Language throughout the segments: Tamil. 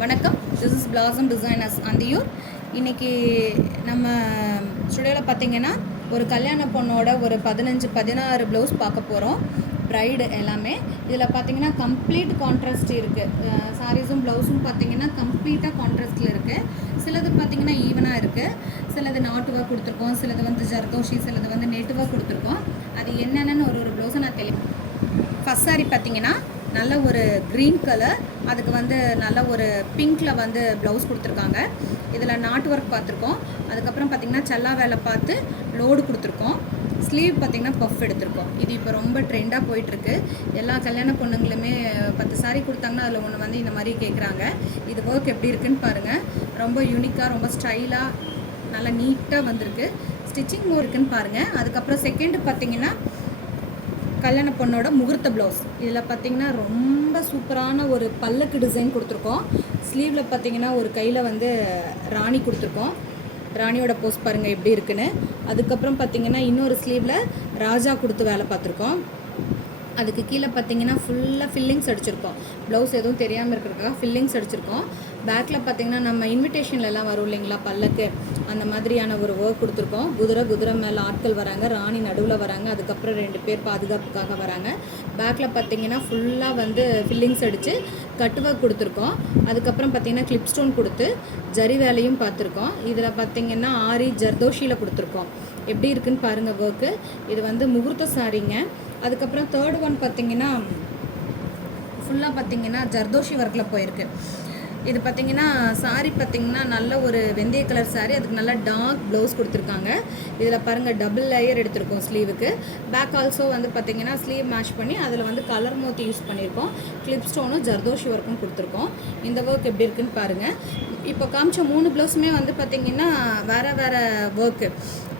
வணக்கம். This is blossom designers Anthiyur. இன்றைக்கி நம்ம ஸ்டுடியோவில் பார்த்திங்கன்னா ஒரு கல்யாண பொண்ணோட ஒரு 15-16 ப்ளவுஸ் பார்க்க போகிறோம். ப்ரைடு எல்லாமே இதில் பார்த்திங்கன்னா கம்ப்ளீட் கான்ட்ராஸ்ட் இருக்குது. சாரீஸும் ப்ளவுஸும் பார்த்திங்கன்னா கம்ப்ளீட்டாக கான்ட்ராஸ்ட்டில் இருக்குது. சிலது பார்த்திங்கன்னா ஈவனாக இருக்குது, சிலது நாட்டுவாக கொடுத்துருக்கோம், சிலது வந்து ஜர்தோஷி, சிலது வந்து நெட்டுவாக கொடுத்துருக்கோம். அது என்னென்னு ஒரு ப்ளவுஸை நான் ஃபஸ்ட் சாரீ பார்த்திங்கன்னா நல்ல ஒரு க்ரீன் கலர், அதுக்கு வந்து நல்ல ஒரு பிங்க்கில் வந்து ப்ளவுஸ் கொடுத்துருக்காங்க. இதில் நாட்டு ஒர்க் பார்த்துருக்கோம். அதுக்கப்புறம் பார்த்திங்கன்னா சல்லா வேலை பார்த்து லோடு கொடுத்துருக்கோம். ஸ்லீவ் பார்த்திங்கன்னா பஃப் எடுத்திருக்கோம். இது இப்போ ரொம்ப ட்ரெண்டாக போயிட்டுருக்கு. எல்லா கல்யாண பொண்ணுங்களுமே 10 சாரீ கொடுத்தாங்கன்னா அதில் ஒன்று வந்து இந்த மாதிரி கேட்குறாங்க. இது ஒர்க் எப்படி இருக்குன்னு பாருங்கள். ரொம்ப யூனிக்காக, ரொம்ப ஸ்டைலாக, நல்லா நீட்டாக வந்திருக்கு. ஸ்டிச்சிங் இருக்குன்னு பாருங்கள். அதுக்கப்புறம் செகண்டு பார்த்திங்கன்னா கல்யாண பொண்ணோட முகூர்த்த ப்ளவுஸ். இதில் பார்த்திங்கன்னா ரொம்ப சூப்பரான ஒரு பல்லக்கு டிசைன் கொடுத்துருக்கோம். ஸ்லீவில் பார்த்திங்கன்னா ஒரு கையில் வந்து ராணி கொடுத்துருக்கோம். ராணியோட போஸ் பாருங்கள் எப்படி இருக்குன்னு. அதுக்கப்புறம் பார்த்திங்கன்னா இன்னொரு ஸ்லீவில் ராஜா கொடுத்து வேலை பார்த்துருக்கோம். அதுக்கு கீழே பார்த்திங்கன்னா ஃபுல்லாக ஃபில்லிங்ஸ் அடிச்சிருக்கோம். ப்ளவுஸ் எதுவும் தெரியாமல் இருக்கிறதுக்காக ஃபில்லிங்ஸ் அடிச்சிருக்கோம். பேக்கில் பார்த்திங்கன்னா நம்ம இன்விடேஷன்லலாம் வரும் இல்லைங்களா பல்லக்கு, அந்த மாதிரியான ஒரு ஒர்க் கொடுத்துருக்கோம். குதிரை மேலே ஆட்கள் வராங்க, ராணி நடுவில் வராங்க, அதுக்கப்புறம் 2 பேர் பாதுகாப்புக்காக வராங்க. பேக்கில் பார்த்திங்கன்னா ஃபுல்லாக வந்து ஃபில்லிங்ஸ் அடித்து கட் ஒர்க் கொடுத்துருக்கோம். அதுக்கப்புறம் பார்த்திங்கன்னா கிளிப் ஸ்டோன் கொடுத்து ஜரி வேலையும் பார்த்துருக்கோம். இதில் பார்த்திங்கன்னா ஆரி ஜர்தோஷியில் கொடுத்துருக்கோம். எப்படி இருக்குன்னு பாருங்கள் ஒர்க்கு. இது வந்து முகூர்த்த சாரீங்க. அதுக்கப்புறம் தேர்டு ஒன் பார்த்திங்கன்னா ஃபுல்லாக பார்த்திங்கன்னா ஜர்தோஷி ஒர்க்கில் போயிருக்கு. இது பார்த்திங்கன்னா சாரீ பார்த்திங்கன்னா நல்ல ஒரு வெந்தய கலர் சாரீ, அதுக்கு நல்லா டார்க் ப்ளவுஸ் கொடுத்துருக்காங்க. இதில் பாருங்கள் டபுள் லேயர் எடுத்திருக்கோம் ஸ்லீவுக்கு. பேக் ஆல்சோ வந்து பார்த்திங்கன்னா ஸ்லீவ் மேட்ச் பண்ணி அதில் வந்து கலர் மோத்தி யூஸ் பண்ணியிருக்கோம். கிளிப் ஸ்டோனும் ஜர்தோஷி ஒர்க்கும் கொடுத்துருக்கோம். இந்த ஒர்க் எப்படி இருக்குன்னு பாருங்கள். இப்போ காமிச்ச 3 ப்ளவுஸுமே வந்து பார்த்திங்கன்னா வேறு ஒர்க்கு,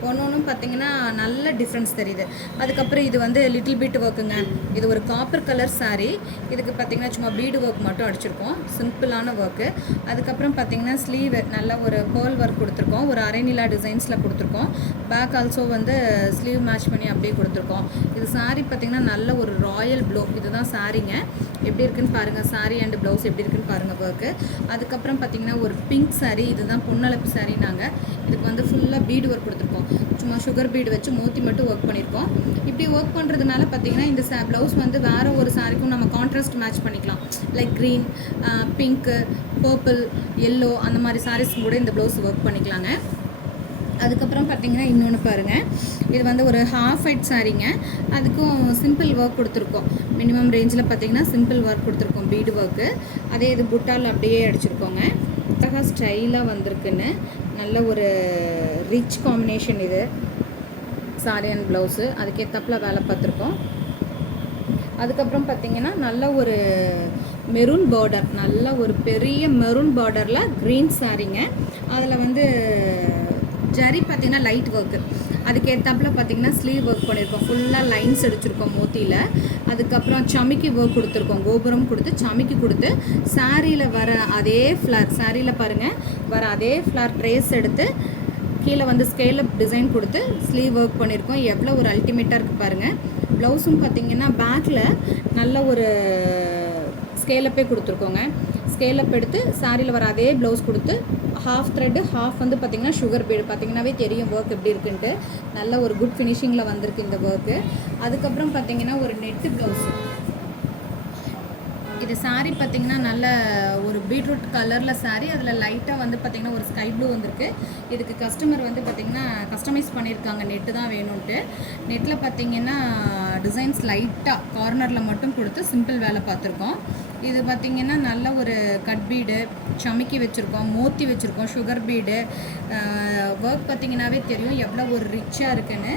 ஒன்றும் பார்த்திங்கன்னா நல்ல டிஃப்ரென்ஸ் தெரியுது. அதுக்கப்புறம் இது வந்து லிட்டில் பீட் ஒர்க்குங்க. இது ஒரு காப்பர் கலர் சாரீ. இதுக்கு பார்த்திங்கன்னா சும்மா பீடு ஒர்க் மட்டும் அடிச்சிருக்கோம், சிம்பிளான ஒர்க்கு. அதுக்கப்புறம் பார்த்திங்கன்னா ஸ்லீவ் நல்ல ஒரு பேர்ல் ஒர்க் கொடுத்துருக்கோம், ஒரு அரை நிலா டிசைன்ஸில் கொடுத்துருக்கோம். பேக் ஆல்சோ வந்து ஸ்லீவ் மேட்ச் பண்ணி அப்படியே கொடுத்துருக்கோம். இது சாரீ பார்த்திங்கன்னா நல்ல ஒரு ராயல் ப்ளூ. இதுதான் சாரீங்க. எப்படி இருக்குன்னு பாருங்கள். சாரீ அண்ட் ப்ளவுஸ் எப்படி இருக்குன்னு பாருங்கள் ஒர்க்கு. அதுக்கப்புறம் பார்த்திங்கன்னா ஒரு பிங்க் சாரீ. இதுதான் பொன்னளப்பு சாரீ. நாங்கள் இதுக்கு வந்து ஃபுல்லாக பீடு ஒர்க் கொடுத்துருக்கோம். சும்மா சுகர் பீடு வச்சு மோத்தி மட்டும் ஒர்க் பண்ணியிருக்கோம். இப்படி ஒர்க் பண்ணுறதுனால பார்த்திங்கன்னா இந்த ப்ளவுஸ் வந்து வேறு ஒரு சாரிக்கும் நம்ம கான்ட்ராஸ்ட் மேட்ச் பண்ணிக்கலாம். Like green, pink, purple, yellow அந்த மாதிரி சாரீஸ்க்கு கூட இந்த ப்ளவுஸ் ஒர்க் பண்ணிக்கலாங்க. அதுக்கப்புறம் பார்த்திங்கன்னா இன்னொன்று பாருங்கள். இது வந்து ஒரு ஹாஃப் ஒயிட் சாரீங்க. அதுக்கும் சிம்பிள் ஒர்க் கொடுத்துருக்கோம். மினிமம் ரேஞ்சில் பார்த்திங்கன்னா சிம்பிள் ஒர்க் கொடுத்துருக்கோம், பீடு ஒர்க்கு. அதே இது புட்டால் அப்படியே அடிச்சிருக்கோங்க. அழகாக ஸ்டைலாக வந்திருக்குன்னு நல்ல ஒரு ரிச் காம்பினேஷன். இது சாரீ அண்ட் ப்ளவுஸு அதுக்கேற்றப்பில் வேலை பார்த்துருக்கோம். அதுக்கப்புறம் பார்த்திங்கன்னா நல்ல ஒரு மெரூன் பார்டர், நல்ல ஒரு பெரிய மெரூன் பார்டரில் க்ரீன் சாரீங்க. அதில் வந்து ஜரி பார்த்திங்கன்னா லைட் ஒர்க்கு. அதுக்கேற்றாப்பில் பார்த்திங்கன்னா ஸ்லீவ் ஒர்க் பண்ணியிருக்கோம். ஃபுல்லாக லைன்ஸ் அடிச்சிருக்கோம் மோத்தியில். அதுக்கப்புறம் சமிக்கி ஒர்க் கொடுத்துருக்கோம். கோபுரம் கொடுத்து சமிக்கி கொடுத்து சாரியில் வர அதே ஃப்ளார், சாரியில் பாருங்கள் வர அதே ஃப்ளார் ட்ரேஸ் எடுத்து கீழே வந்து ஸ்கேலப் டிசைன் கொடுத்து ஸ்லீவ் ஒர்க் பண்ணியிருக்கோம். எவ்வளோ ஒரு அல்டிமேட்டாக இருக்குது பாருங்கள். ப்ளவுஸும் பார்த்திங்கன்னா பேக்கில் நல்ல ஒரு ஸ்கேலப்பே கொடுத்துருக்கோங்க. ஸ்கேலப் எடுத்து சாரியில் வர அதே ப்ளவுஸ் கொடுத்து ஹாஃப் த்ரெட்டு, ஹாஃப் வந்து பார்த்திங்கன்னா சுகர் பீடு. பார்த்திங்கன்னாவே தெரியும் ஒர்க் எப்படி இருக்குன்ட்டு. நல்ல ஒரு குட் ஃபினிஷிங்கில் வந்திருக்கு இந்த ஒர்க்கு. அதுக்கப்புறம் பார்த்திங்கன்னா ஒரு நெட்டு ப்ளவுஸு. இது சாரீ பார்த்திங்கன்னா நல்ல ஒரு பீட்ரூட் கலரில் சாரீ. அதில் லைட்டாக வந்து பார்த்திங்கன்னா ஒரு ஸ்கை ப்ளூ வந்திருக்கு. இதுக்கு கஸ்டமர் வந்து பார்த்திங்கன்னா கஸ்டமைஸ் பண்ணியிருக்காங்க, நெட்டு தான் வேணும்ன்ட்டு. நெட்டில் பார்த்திங்கன்னா டிசைன்ஸ் லைட்டாக கார்னரில் மட்டும் கொடுத்து சிம்பிள் வேலை பார்த்துருக்கோம். இது பார்த்திங்கன்னா நல்ல ஒரு கட் பீடு, சமிக்கி வச்சுருக்கோம், மோத்தி வச்சுருக்கோம், சுகர் பீடு. ஒர்க் பார்த்திங்கன்னாவே தெரியும் எவ்வளோ ஒரு ரிச்சாக இருக்குன்னு.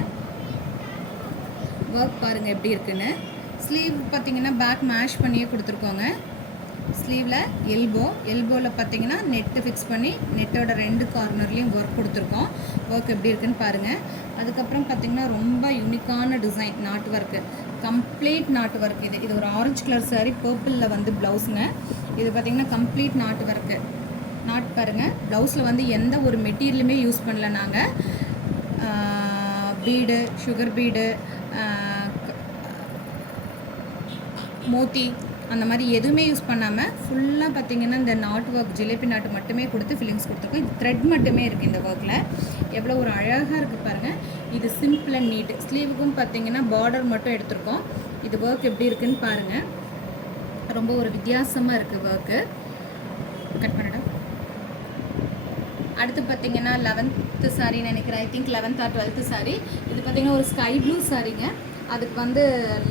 ஒர்க் பாருங்கள் எப்படி இருக்குன்னு. ஸ்லீவ் பார்த்திங்கன்னா பேக் மேஷ் பண்ணியே கொடுத்துருக்கோங்க. ஸ்லீவில் எல்போவில் பார்த்திங்கன்னா நெட்டு ஃபிக்ஸ் பண்ணி நெட்டோட 2 கார்னர்லேயும் ஒர்க் கொடுத்துருக்கோம். ஒர்க் எப்படி இருக்குன்னு பாருங்கள். அதுக்கப்புறம் பார்த்திங்கன்னா ரொம்ப யூனிக்கான டிசைன், நாட்டு ஒர்க்கு, கம்ப்ளீட் நாட்டு ஒர்க். இது ஒரு ஆரஞ்சு கலர் சாரீ, பர்பிளில் வந்து ப்ளவுஸுங்க. இது பார்த்திங்கன்னா கம்ப்ளீட் நாட்டு ஒர்க்கு. நாட்டு பாருங்கள். ப்ளவுஸில் வந்து எந்த ஒரு மெட்டீரியலுமே யூஸ் பண்ணல நாங்கள். பீடு, சுகர் பீடு, மோத்தி அந்த மாதிரி எதுவுமே யூஸ் பண்ணாமல் ஃபுல்லாக பார்த்திங்கன்னா இந்த நாட் ஒர்க் ஜிலேபி நாட்டு மட்டுமே கொடுத்து ஃபில்லிங்ஸ் கொடுத்துருக்கோம். இது த்ரெட் மட்டுமே இருக்குது இந்த ஒர்க்கில். எவ்வளோ ஒரு அழகாக இருக்குது பாருங்கள். இது சிம்பிள் அண்ட் நீட். ஸ்லீவுக்கும் பார்த்திங்கன்னா பார்டர் மட்டும் எடுத்திருக்கோம். இது ஒர்க் எப்படி இருக்குன்னு பாருங்கள். ரொம்ப ஒரு வித்தியாசமாக இருக்குது ஒர்க்கு. கட் பண்ணடா. அடுத்து பார்த்திங்கன்னா 11th சாரின்னு நினைக்கிறேன். I think 11th or 12th sorry. இது பார்த்திங்கன்னா ஒரு ஸ்கை ப்ளூ சாரிங்க. அதுக்கு வந்து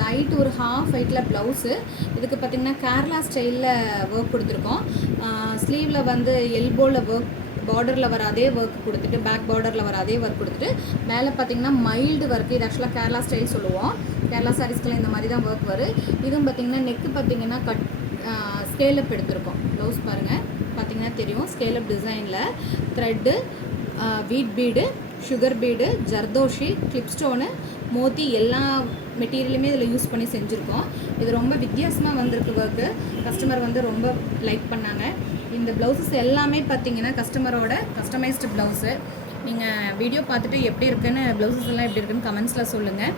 லைட் ஒரு ஹாஃப் ஒயிட்டில் ப்ளவுஸு. இதுக்கு பார்த்திங்கன்னா கேரளா ஸ்டைலில் ஒர்க் கொடுத்துருக்கோம். ஸ்லீவில் வந்து எல்போவில் ஒர்க், பார்டரில் வர அதே ஒர்க் கொடுத்துட்டு, பேக் பார்டரில் வர அதே ஒர்க் கொடுத்துட்டு, மேலே பார்த்திங்கன்னா மைல்டு ஒர்க். இது ஆக்சுவலாக கேரளா ஸ்டைல் சொல்லுவோம். கேரளா சாரீஸ்க்கெல்லாம் இந்த மாதிரி தான் ஒர்க் வரும். இதுவும் பார்த்திங்கன்னா நெக்கு பார்த்திங்கன்னா ஸ்கேலப் எடுத்திருக்கோம். ப்ளவுஸ் பாருங்கள், பார்த்திங்கன்னா தெரியும். ஸ்கேலப் டிசைனில் thread, wheat bead, sugar bead, zardozi, clip stone, மோத்தி எல்லா மெட்டீரியலுமே இதில் யூஸ் பண்ணி செஞ்சுருக்கோம். இது ரொம்ப வித்தியாசமாக வந்திருக்கு ஒர்க்கு. கஸ்டமர் வந்து ரொம்ப லைக் பண்ணாங்க. இந்த ப்ளவுஸஸ் எல்லாமே பார்த்திங்கன்னா கஸ்டமரோட கஸ்டமைஸ்டு ப்ளவுஸு. நீங்கள் வீடியோ பார்த்துட்டு எப்படி இருக்குன்னு, ப்ளவுஸஸ் எல்லாம் எப்படி இருக்குன்னு கமெண்ட்ஸில் சொல்லுங்கள்.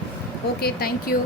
Okay, thank you.